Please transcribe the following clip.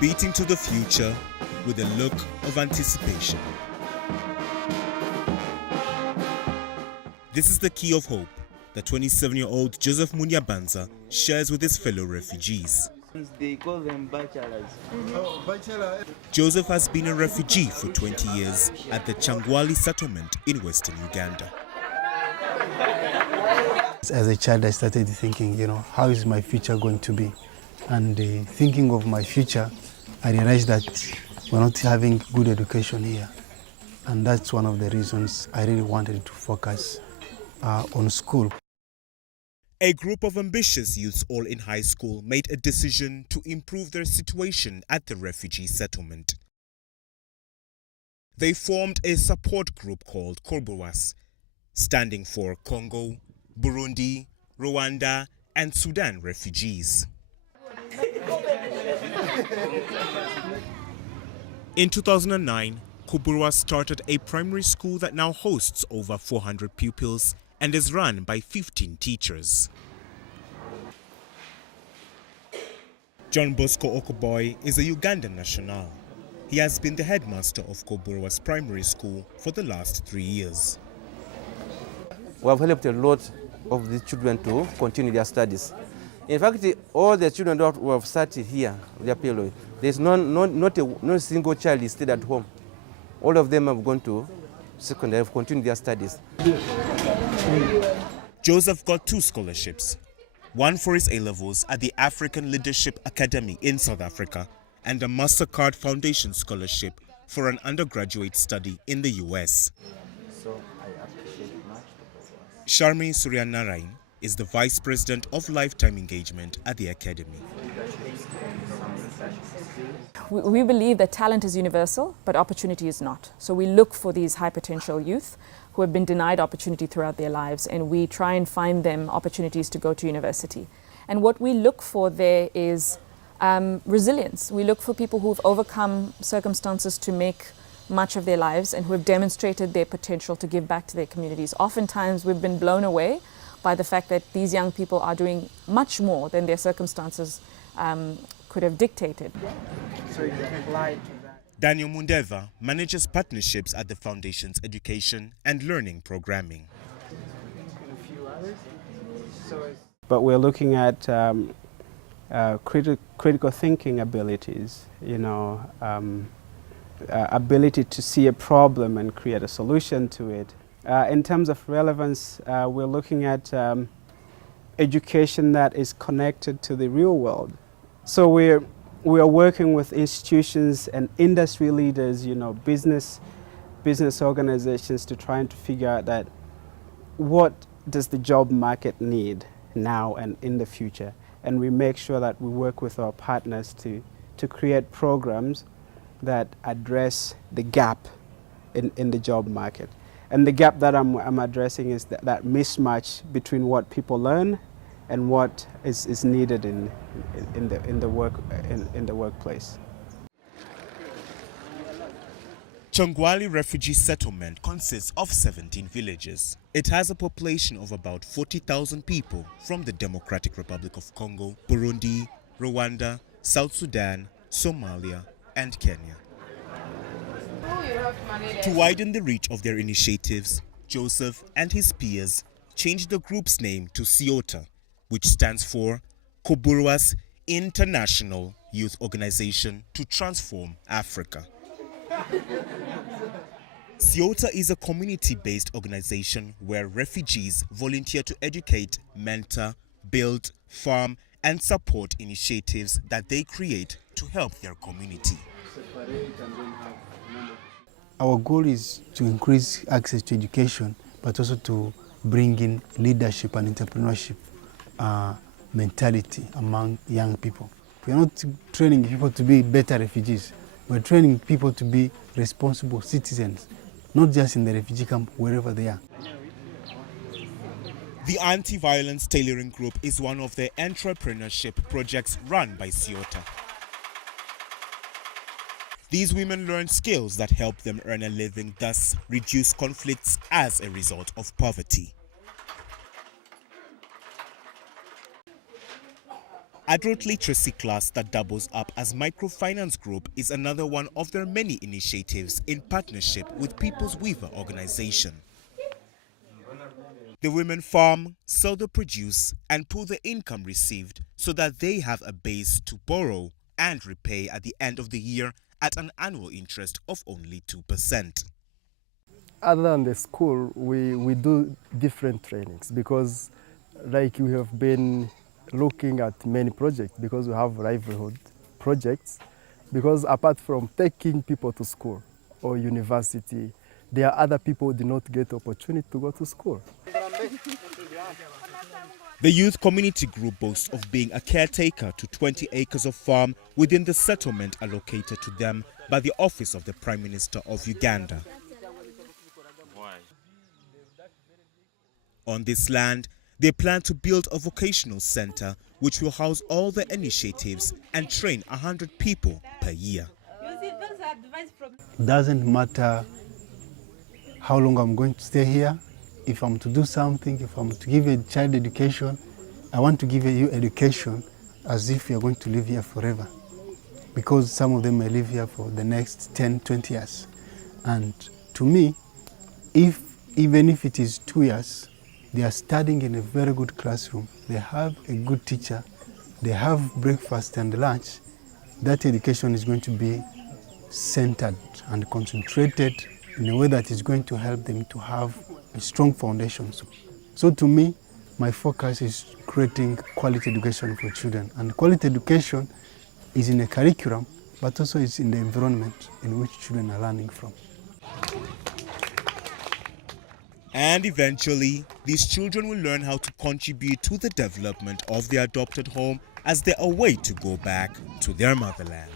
beating to the future with a look of anticipation. This is the key of hope that 27-year-old Joseph Munyabanza shares with his fellow refugees. They call them bachelors. Joseph has been a refugee for 20 years at the Kyangwali settlement in western Uganda. As a child, I started thinking, how is my future going to be? And thinking of my future, I realized that we're not having good education here. And that's one of the reasons I really wanted to focus on school. A group of ambitious youths all in high school made a decision to improve their situation at the refugee settlement. They formed a support group called Korbowas, standing for Congo, Burundi, Rwanda, and Sudan refugees. In 2009, Korbowas started a primary school that now hosts over 400 pupils and is run by 15 teachers. John Bosco Okoboy is a Ugandan national. He has been the headmaster of Korbowas Primary School for the last 3 years. We have helped a lot of the children to continue their studies. In fact, all the children who have started here, their period, there's not a single child is still at home. All of them have gone to secondary, have continued their studies. Joseph got 2 scholarships, one for his A-levels at the African Leadership Academy in South Africa and a MasterCard Foundation scholarship for an undergraduate study in the US. Sharmi Suryanarayan is the Vice President of Lifetime Engagement at the Academy. We believe that talent is universal, but opportunity is not. So we look for these high potential youth who have been denied opportunity throughout their lives, and we try and find them opportunities to go to university. And what we look for there is resilience. We look for people who've overcome circumstances to make much of their lives and who have demonstrated their potential to give back to their communities. Oftentimes we've been blown away by the fact that these young people are doing much more than their circumstances could have dictated. So you can apply to that. Daniel Mundeva manages partnerships at the Foundation's education and learning programming. But we're looking at critical thinking abilities, ability to see a problem and create a solution to it. In terms of relevance, we're looking at education that is connected to the real world. So we are working with institutions and industry leaders, business organizations, to try and to figure out that what does the job market need now and in the future. And we make sure that we work with our partners to create programs that address the gap in the job market. And the gap that I'm addressing is that mismatch between what people learn and what is needed in the workplace. Kyangwali refugee settlement consists of 17 villages. It has a population of about 40,000 people from the Democratic Republic of Congo, Burundi, Rwanda, South Sudan, Somalia, and Kenya. To widen the reach of their initiatives, Joseph and his peers changed the group's name to Siota, which stands for Korbowas International Youth Organization to Transform Africa. Siota is a community-based organization where refugees volunteer to educate, mentor, build, farm, and support initiatives that they create to help their community. Our goal is to increase access to education, but also to bring in leadership and entrepreneurship mentality among young people. We are not training people to be better refugees. We're training people to be responsible citizens, not just in the refugee camp, wherever they are. The Anti-Violence Tailoring Group is one of the entrepreneurship projects run by Siota. These women learn skills that help them earn a living, thus reduce conflicts as a result of poverty. Adult literacy class that doubles up as microfinance group is another one of their many initiatives in partnership with People's Weaver organization. The women farm, sell the produce and pool the income received so that they have a base to borrow and repay at the end of the year at an annual interest of only 2%. Other than the school, we do different trainings because like we have been looking at many projects because we have livelihood projects, because apart from taking people to school or university, there are other people who do not get the opportunity to go to school. The youth community group boasts of being a caretaker to 20 acres of farm within the settlement allocated to them by the Office of the Prime Minister of Uganda. On this land, they plan to build a vocational center which will house all the initiatives and train 100 people per year. Doesn't matter how long I'm going to stay here. If I'm to do something, if I'm to give a child education, I want to give you education as if you're going to live here forever. Because some of them may live here for the next 10, 20 years. And to me, even if it is 2 years, they are studying in a very good classroom, they have a good teacher, they have breakfast and lunch, that education is going to be centered and concentrated in a way that is going to help them to have a strong foundation. So to me, my focus is creating quality education for children. And quality education is in a curriculum, but also it's in the environment in which children are learning from. And eventually, these children will learn how to contribute to the development of their adopted home as they await to go back to their motherland.